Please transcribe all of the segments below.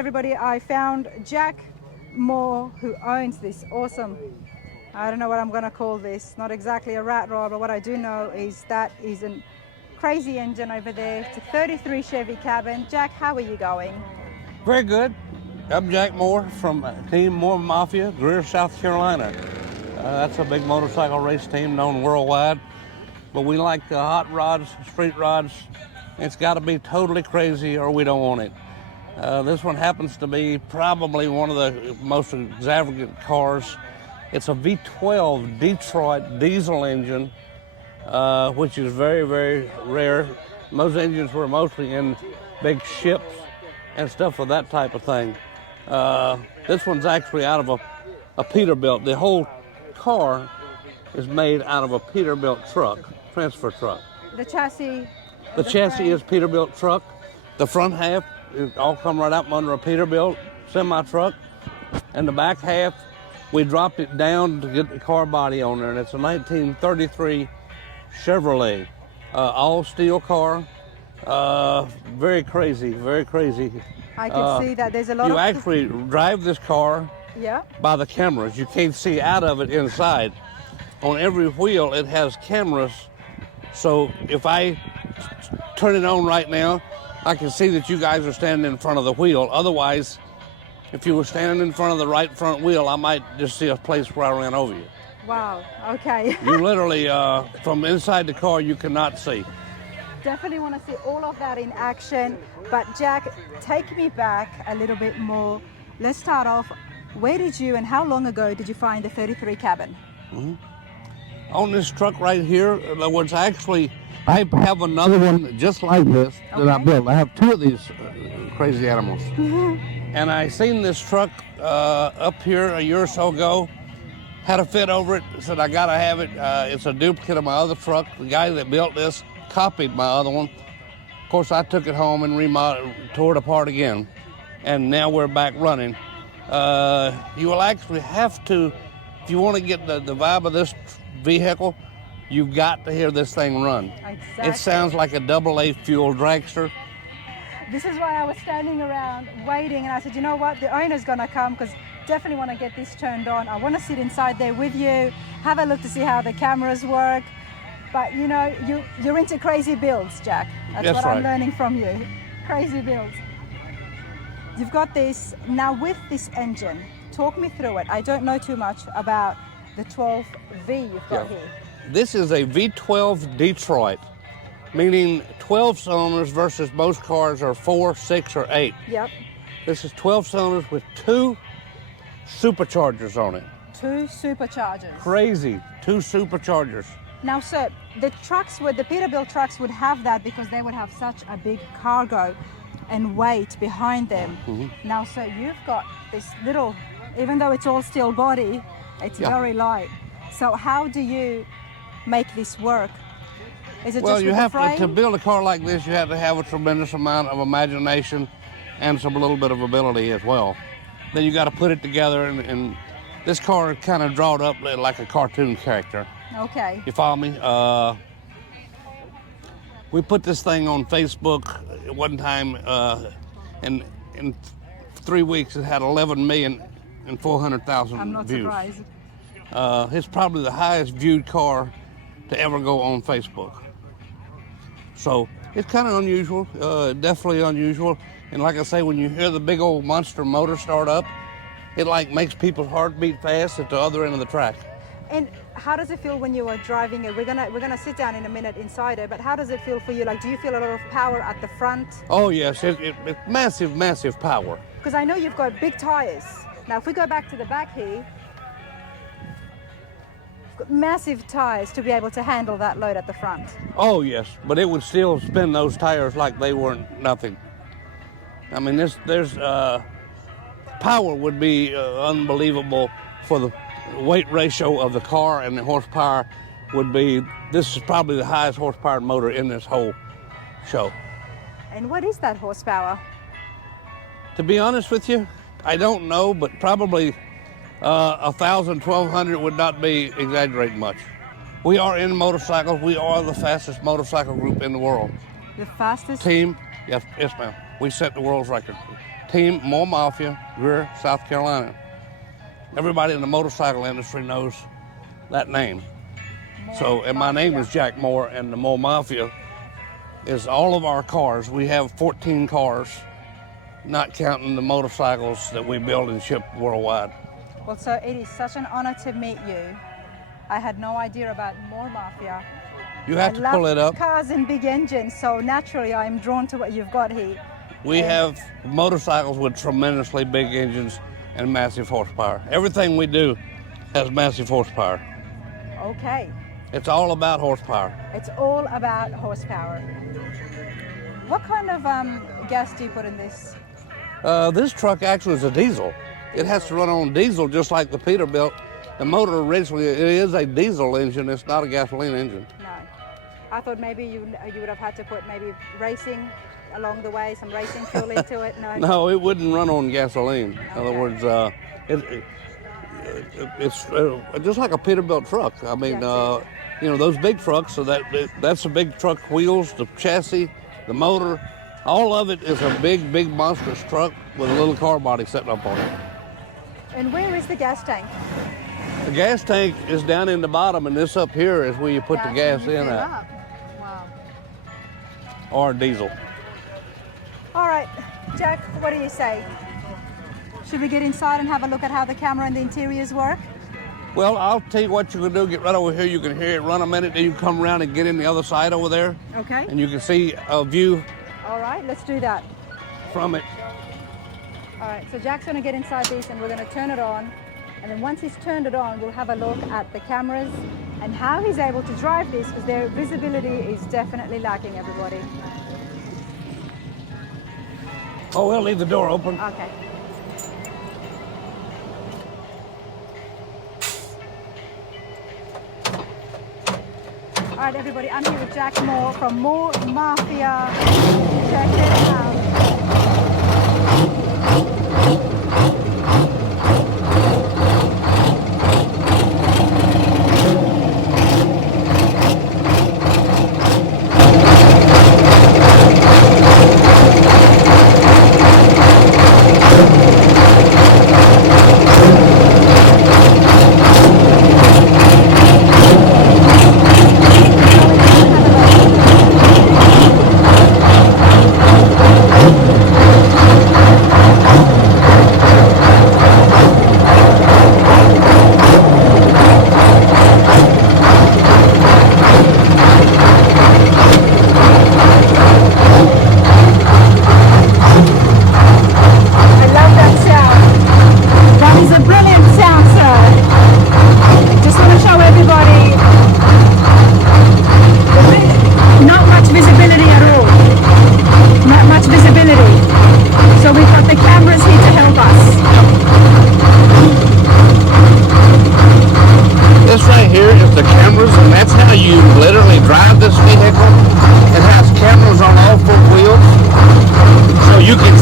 everybody, I found Jack Moore, who owns this awesome, I don't know what I'm gonna call this, not exactly a rat rod, but what I do know is that is a crazy engine over there. It's a 33 Chevy cabin. Jack, how are you going? Very good. I'm Jack Moore from TeamMooreMafia, Greer, South Carolina. That's a big motorcycle race team known worldwide. But we like hot rods, street rods. It's got to be totally crazy or we don't want it. This one happens to be probably one of the most extravagant cars. It's a V12 Detroit diesel engine, which is very, very rare. Most engines were mostly in big ships and stuff of that type of thing. This one's actually out of a Peterbilt. The whole car is made out of a Peterbilt truck, transfer truck. The chassis? The chassis is Peterbilt truck. The front half is all come right out from under a Peterbilt semi-truck. And the back half, we dropped it down to get the car body on there. And it's a 1933 Chevrolet, all steel car. Very crazy, very crazy. I can see that there's a lot you of... You actually drive this car by the cameras. You can't see out of it inside. On every wheel, it has cameras. So if I turn it on right now, I can see that you guys are standing in front of the wheel. Otherwise, if you were standing in front of the right front wheel, I might just see a place where I ran over you. Wow, okay. You literally, from inside the car, you cannot see. Definitely want to see all of that in action. But Jack, take me back a little bit more. Let's start off. Where did you and how long ago did you find the 33 cabin? On this truck right here, was actually, I have another one just like this that I built. I have two of these crazy animals. And I seen this truck up here a year or so ago, had a fit over it, said I gotta have it. It's a duplicate of my other truck. The guy that built this copied my other one. Of course, I took it home and remodeled, tore it apart again, and now we're back running. You will actually have to, if you want to get the vibe of this vehicle, you've got to hear this thing run. Exactly. It sounds like a AA fuel dragster. This is why I was standing around waiting, and I said, you know what, the owner's gonna come because definitely want to get this turned on. I want to sit inside there with you, have a look to see how the cameras work. But you know, you're into crazy builds, Jack. That's what I'm learning from you. Crazy builds. You've got this, now with this engine, talk me through it. I don't know too much about the 12V you've got here. This is a V12 Detroit, meaning 12 cylinders versus most cars are 4, 6, or 8. Yep. This is 12 cylinders with 2 superchargers on it. 2 superchargers. Crazy, 2 superchargers. Now, sir, the Peterbilt trucks would have that because they would have such a big cargo and weight behind them. Now, sir, you've got this little, even though it's all steel body, it's very light. So how do you make this work? Is it just you have frame? to build a car like this, you have to have a tremendous amount of imagination and some little bit of ability as well. Then you got to put it together, and this car kind of drawn up like a cartoon character. Okay. You follow me? We put this thing on Facebook at one time, and in 3 weeks it had 11,400,000 I'm not views. surprised. It's probably the highest viewed car to ever go on Facebook. So it's kind of unusual, definitely unusual. And like I say, when you hear the big old monster motor start up, it like makes people's heart beat fast at the other end of the track. And how does it feel when you are driving it? We're gonna sit down in a minute inside it, but how does it feel for you? Like, do you feel a lot of power at the front? Oh yes, it's massive, massive power. Because I know you've got big tires. Now, if we go back to the back here, you've got massive tires to be able to handle that load at the front. Oh yes, but it would still spin those tires like they weren't nothing. I mean, there's power would be unbelievable for the weight ratio of the car, and the horsepower would be, this is probably the highest horsepower motor in this whole show. And what is that horsepower? To be honest with you, I don't know, but probably 1,000, 1,200 would not be exaggerating much. We are in motorcycles. We are the fastest motorcycle group in the world. The fastest? Team, yes ma'am. We set the world's record. Team More Mafia, Greer, South Carolina. Everybody in the motorcycle industry knows that name. And my name is Jack Moore, and the More Mafia is all of our cars. We have 14 cars, not counting the motorcycles that we build and ship worldwide. Well, so it is such an honor to meet you. I had no idea about More Mafia. You have to pull it up. Cars and big engines, so naturally I'm drawn to what you've got here. We have motorcycles with tremendously big engines and massive horsepower. Everything we do has massive horsepower. Okay. It's all about horsepower. It's all about horsepower. What kind of gas do you put in this? This truck actually is a diesel. It has to run on diesel just like the Peterbilt. The motor originally, it is a diesel engine. It's not a gasoline engine. No. I thought maybe you would have had to put maybe racing along the way, some racing fuel into it. No. No, it wouldn't run on gasoline. Okay. In other words, it's just like a Peterbilt truck. I mean, you know, those big trucks, so that's the big truck wheels, the chassis, the motor, all of it is a big, big monstrous truck with a little car body sitting up on it. And where is the gas tank? The gas tank is down in the bottom, and this up here is where you put the gas in at. Wow. Or diesel. All right, Jack, what do you say? Should we get inside and have a look at how the camera and the interiors work? Well, I'll tell you what you can do. Get right over here. You can hear it run a minute. Then you come around and get in the other side over there. Okay. And you can see a view. All right, let's do that. From it. All right, so Jack's going to get inside this and we're going to turn it on. And then once he's turned it on, we'll have a look at the cameras and how he's able to drive this, because their visibility is definitely lacking, everybody. Oh, we'll leave the door open. Okay. All right, everybody, I'm here with Jack Moore from More Mafia. Check it out.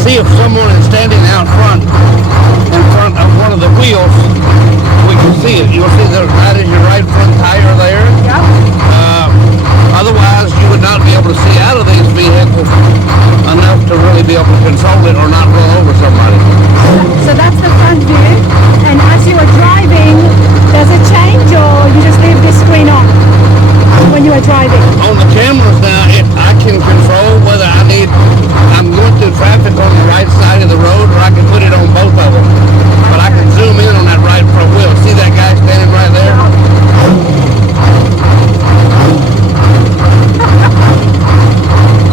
If someone is standing out front, in front of one of the wheels, we can see it. You'll see that is your right front tire there. Yep. Otherwise, you would not be able to see out of these vehicles enough to really be able to control it or not run over somebody. So that's the front view. And as you are driving, does it change or you just leave this screen on when you are driving? On the cameras now, I can control whether I'm going through traffic on the right side of the road, or I can put it on both of them. But I can zoom in on that right front wheel. See that guy standing right there?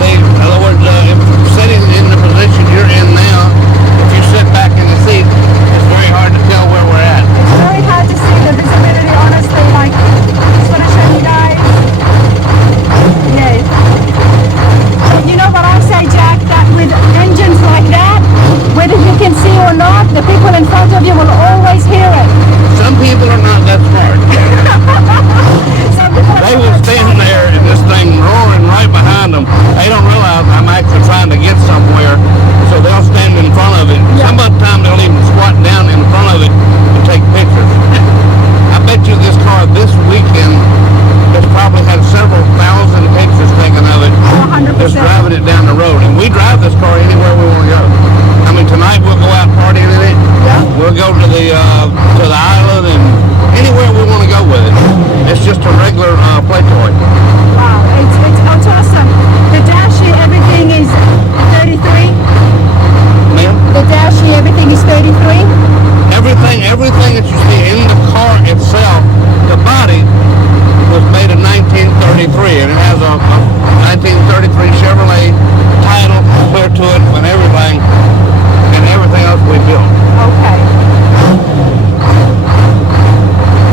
In other words, if sitting in the position you're in now, if you sit back in the seat, it's very hard to tell where we're at. It's very hard to see the visibility, honestly. Like, just want to show you guys. Yeah. You know what I say, Jack, that with engines like that, whether you can see or not, the people in front of you will always hear it. Some people are not that smart. They will stand there and this thing roaring right behind them. They don't realize I'm actually trying to get somewhere, so they'll stand in front of it. Yeah. Some of the time they'll even squat down in front of it and take pictures. I bet you this car this weekend has probably had several thousand pictures taken of it. 100%. Just driving it down the road. And we drive this car anywhere we want to go. How many tonight we'll go out partying in it. Yeah. We'll go to the island and anywhere we want to go with it. It's just a regular play toy. Wow, it's awesome. The dashi, everything is 33. Ma'am? The dashi, everything is 33. Everything that you see in the car itself, the body was made in 1933, and it has a 1933 Chevrolet title clear to it and everything else we built. Okay.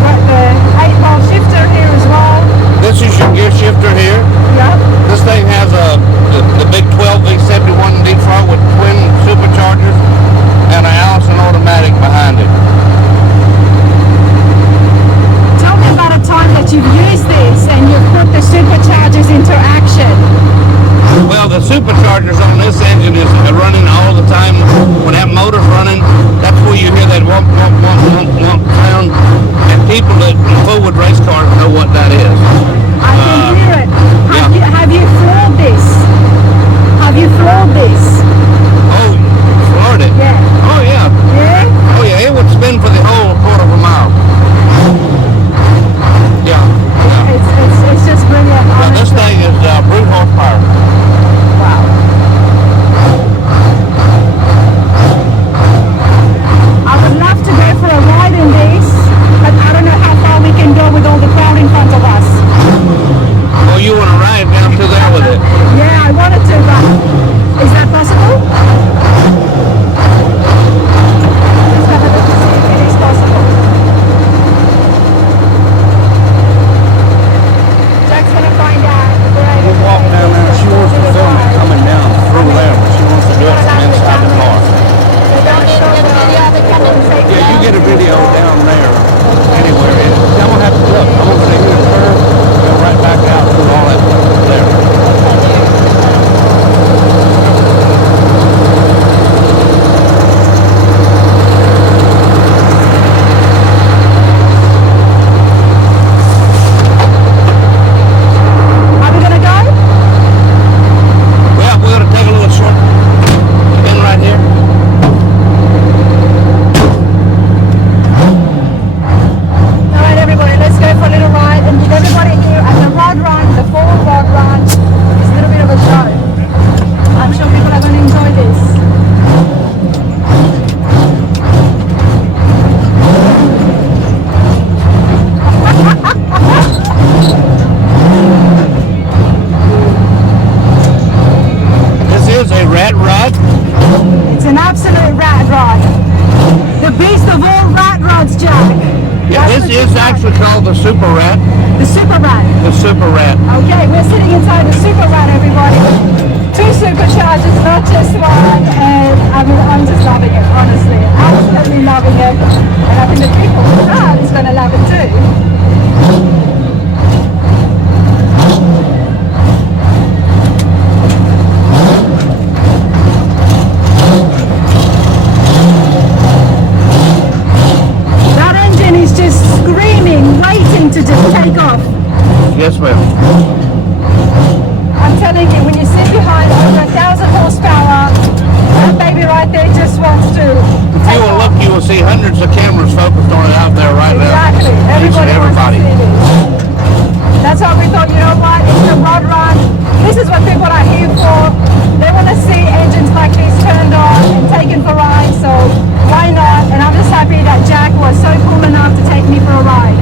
Got the 8-ball shifter here as well. This is your gear shifter here. Yep. This thing has the big 12 V71 deep front with twin superchargers and an Allison automatic behind it. Tell me about a time that you've used this and you've put the superchargers into action. Well, the superchargers on this engine is running all the time. When that motor's running, that's where you hear that wump, wump, wump, wump, wump sound. And people that forward race cars know what that is. I can hear it. Yeah. Have you floored this? Have you floored this? Oh, floored it? Yeah. Oh, yeah. Yeah? Oh, yeah. It would spin for the whole quarter of a mile. Yeah. It's just brilliant. Yeah, this thing is brute horsepower. Wow. I would love to go for a ride in this, but I don't know how far we can go with all the crowd in front of us. Oh, you want to ride down to there with it? Yeah, I wanted to, but is that possible? Let's have a look to see if it is possible. Jack's gonna find out. We'll walk down there. She wants to film it coming down through there, but she wants to do it from inside the car. Yeah, you get a video down there anywhere. I'm going to have to look. I'm going to say here's a curve, go right back out through all that there. Are we gonna go? Well, we're going to take a little short spin right here. Alright everybody, let's go for a little ride and give everybody here at the Rod Run, the Fall Rod Run, it's a little bit of a show. I'm sure people are going to enjoy this. This is a rat rod. It's an absolute rat rod. The beast of all rat rods, Jack. Yeah, That's this what is you actually called the Super Rat. the Super Rat. The Super Rat. Okay, we're sitting inside the Super Rat, everybody. Two superchargers, not just one. And I mean, I'm just loving it, honestly. Absolutely loving it. And I think the people in the crowd is going to love it too. That engine is just screaming, waiting to just take off. Yes, ma'am. I'm telling you, when you sit behind over 1,000 horsepower, that baby right there just wants to If take you will off. look, you will see hundreds of cameras focused on it out there right now. Exactly. Reaching Everybody everybody. wants to see this. That's why we thought, you know what, it's the Rod Run. This is what people are here for. They want to see engines like this turned on and taken for rides, so why not? And I'm just happy that Jack was so cool enough to take me for a ride.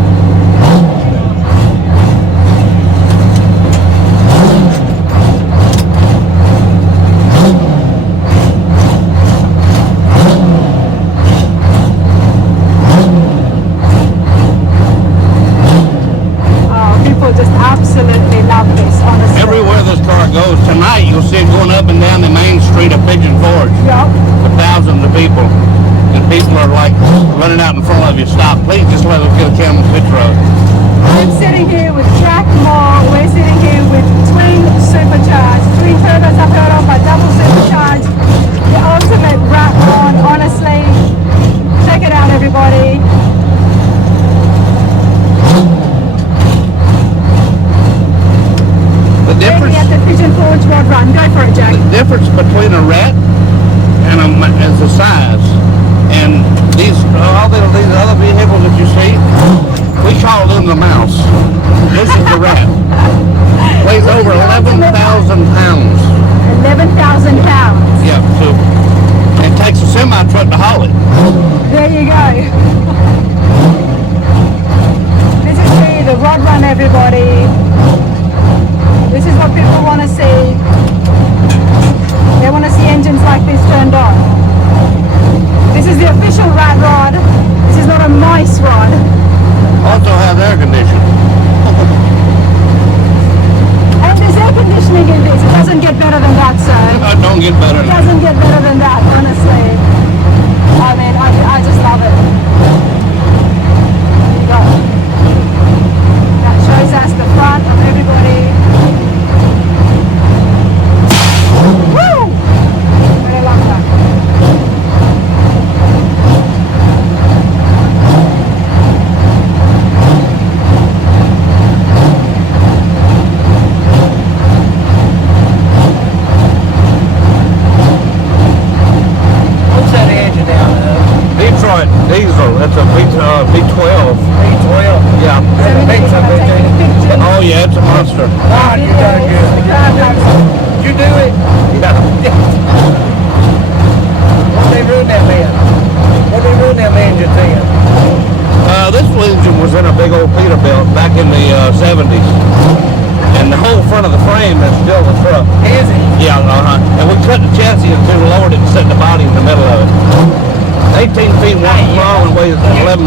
People just absolutely love this, honestly. Everywhere this car goes tonight, you'll see it going up and down the main street of Pigeon Forge Yep. with thousands of people. And people are like running out in front of you. Stop. Please just let us get a camera picture of it. I'm sitting here with Jack Moore. We're sitting here with twin supercharged, twin turbos I've heard of, but double supercharged. The ultimate rat rod, honestly. Check it out, everybody. The Maybe at difference, the Pigeon Forge Rod Run. Go for it, Jack. the difference between a rat is the size. And all these other vehicles that you see, we call them the mouse. This is the rat. Weighs over 11,000 pounds. 11,000 pounds. Yep. So it takes a semi truck to haul it. There you go. This is the rod run, everybody. This is what people want to see. They want to see engines like this turned on. This is the official rat rod. This is not a mice rod. Also has air conditioning. And there's air conditioning in this. It doesn't get better than that, sir. Don't get better. It doesn't get better than that, honestly. I mean, I just love it. There you go. That shows us the front of everybody. Woo! Really love that. What's that engine down there? Detroit diesel. That's a V12. V12. Yeah. That's a big son of a bitch. Oh yeah, it's a monster. God, you done good. Did you do it? Yeah. What they ruin that man? What they ruin that engine to you? This engine was in a big old Peterbilt back in the 70s. And the whole front of the frame is still the truck. Is it? Yeah, and we cut the chassis in two, lowered it, and set the body in the middle of it. 18 feet long and weighs 11,000.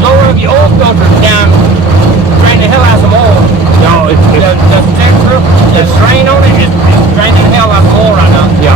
Lower of your oil filter down, drain the hell out of some oil. No, The texture, the strain on it is draining the hell out of some oil right now. yeah,